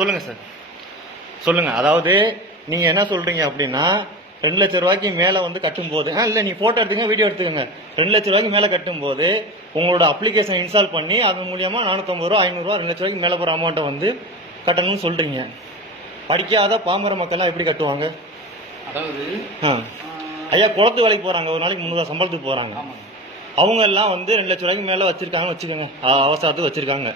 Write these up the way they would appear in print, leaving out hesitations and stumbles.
சொல்லுங்க சார், சொல்லுங்க. அதாவது நீங்க என்ன சொல்றீங்க அப்படின்னா 2 லட்ச ரூபாய்க்கு மேல வந்து கட்டும் போது, இல்ல நீ போட்டோ எடுத்துங்க, வீடியோ எடுத்துக்கங்க. 2 லட்ச ரூபாய்க்கு மேல கட்டும் போது உங்களோட அப்ளிகேஷன் இன்ஸ்டால் பண்ணி அது மூலியமா 450 ரூபா 500 ரூபா 2 லட்ச ரூபாய்க்கு மேல போற அமௌண்ட்டை வந்து கட்டணும்னு சொல்றீங்க. படிக்காத பாமர மக்கள்லாம் எப்படி கட்டுவாங்க? அதாவது ஐயா குளத்து வேலைக்கு போறாங்க, ஒரு நாளைக்கு 300 சம்பளத்துக்கு போறாங்க. அவங்க எல்லாம் வந்து 2 லட்ச ரூபாய்க்கு மேல வச்சிருக்காங்கன்னு வச்சுக்கோங்க, அவசரத்துக்கு வச்சிருக்காங்க.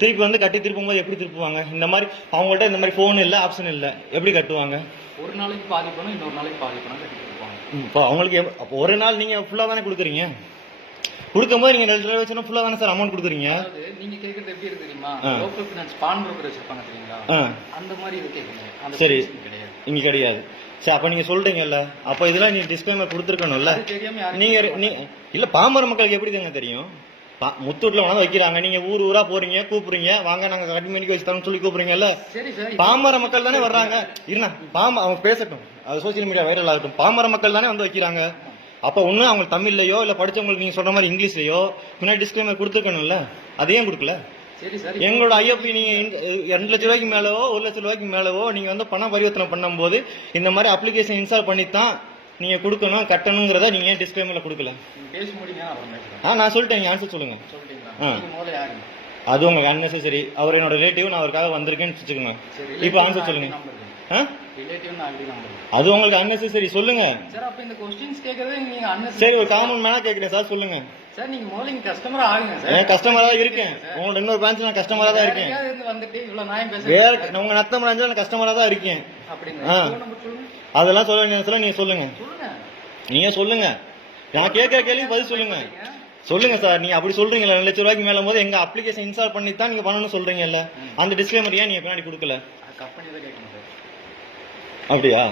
திருப்பி வந்து கட்டி திருப்பும்போது எப்படி திருப்புவாங்க? இந்த மாதிரி அவங்கள்ட்ட இந்த மாதிரி போன் இல்ல, ஆப்ஷன் இல்ல, எப்படி கட்டுவாங்க? ஒரு நாளைக்கு பாதி பணம், இன்னொரு நாளைக்கு பாதி பணம் கட்டி கொடுப்பாங்க. இப்போ அவங்களுக்கு அப்போ ஒரு நாள் நீங்க ஃபுல்லா தானே கொடுக்குறீங்க. கொடுக்கும்போது நீங்க 2 லட்ச ரூபாய் வச்சுன்னா ஃபுல்லா தானே சார் அமௌண்ட் கொடுக்குறீங்க. நீங்க கேட்கறது எப்படி இருக்கு தெரியுமா? லோக்கல் ஃபினான்ஸ் பான் புரோக்கர் வச்சிருப்பாங்க தெரியுங்களா, அந்த மாதிரி இது கேட்குங்க. சரி, இங்க கிடையாது. சரி, அப்ப நீங்க சொல்றீங்கல்ல, அப்ப இதெல்லாம் நீங்க டிஸ்க்ளைமர் கொடுத்துருக்கணும்ல. நீங்க இல்ல பாமர மக்களுக்கு எப்படி தாங்க தெரியும்? முத்தூட்ல உணவு வைக்கிறாங்க, நீங்க ஊர் ஊரா போறீங்க, கூப்பிடுறீங்க, வாங்க நாங்க கட்டுமணிக்கு வச்சு தரோம்னு சொல்லி கூப்பிடுறீங்கல்ல. பாமர மக்கள் தானே வர்றாங்க. இல்ல அவங்க பேசட்டும், அது சோசியல் மீடியா வைரல் ஆகட்டும். பாமர மக்கள் தானே வந்து வைக்கிறாங்க. அப்ப ஒண்ணு அவங்க தமிழ்லயோ இல்ல படிச்சவங்களுக்கு நீங்க சொல்ற மாதிரி இங்கிலீஷ்லயோ முன்னாடி டிஸ்க்ளைமர் கொடுத்துருக்கணும்ல. அதையும் கொடுக்கல. எங்களோட ஐஎஃப்பி நீங்க 2 லட்ச ரூபாய்க்கு மேலவோ 1 லட்ச ரூபாய்க்கு மேலவோ நீங்க வந்து பண பரிவர்த்தனை பண்ணும் போது இந்த மாதிரி அப்ளிகேஷன் இன்ஸ்டால் பண்ணித்தான் நீங்க கொடுக்கணும், கட்டணுங்கிறத நீங்க ஏன் டிஸ்க்ளைமர்ல கொடுக்கல? நான் சொல்லிட்டேன், நீங்க ஆன்சர் சொல்லுங்க. அது உங்களுக்கு அன்னெசரி. அவர் என்னோட ரிலேட்டிவ், நான் அவருக்காக வந்திருக்கேன்னு வச்சுக்கோங்க. இப்ப ஆன்சர் சொல்லுங்க. அது உங்களுக்கு அன்னெசரி, சொல்லுங்க. சரி, ஒரு காமன் மேனா கேக்குறேன் சார், சொல்லுங்க. சார் நீங்க முதல்ல கஸ்டமரா ஆகுங்க சார். நான் கஸ்டமரா தான் இருக்கேன். உங்களோட இன்னொரு பிரான்ச்ல நான் கஸ்டமரா தான் இருக்கேன். வேற உங்க நத்த பிரான்ச்ல நான் கஸ்டமரா தான் இருக்கேன். அதெல்லாம் சொல்ல வேண்டிய நீங்க சொல்லுங்க. நீங்க சொல்லுங்க. நான் கேட்கிற கேள்வி பதில் சொல்லுங்க. சொல்லுங்க சார். நீங்க அப்படி சொல்றீங்களா 2 லட்ச ரூபாய்க்கு மேல போது எங்க அப்ளிகேஷன் இன்ஸ்டால் பண்ணி தான் நீங்க பண்ணணும்னு சொல்றீங்கல்ல, அந்த டிஸ்க்ளைமர் ஏன் நீங்க பின்னாடி கொடுக்கல? அப்படியா?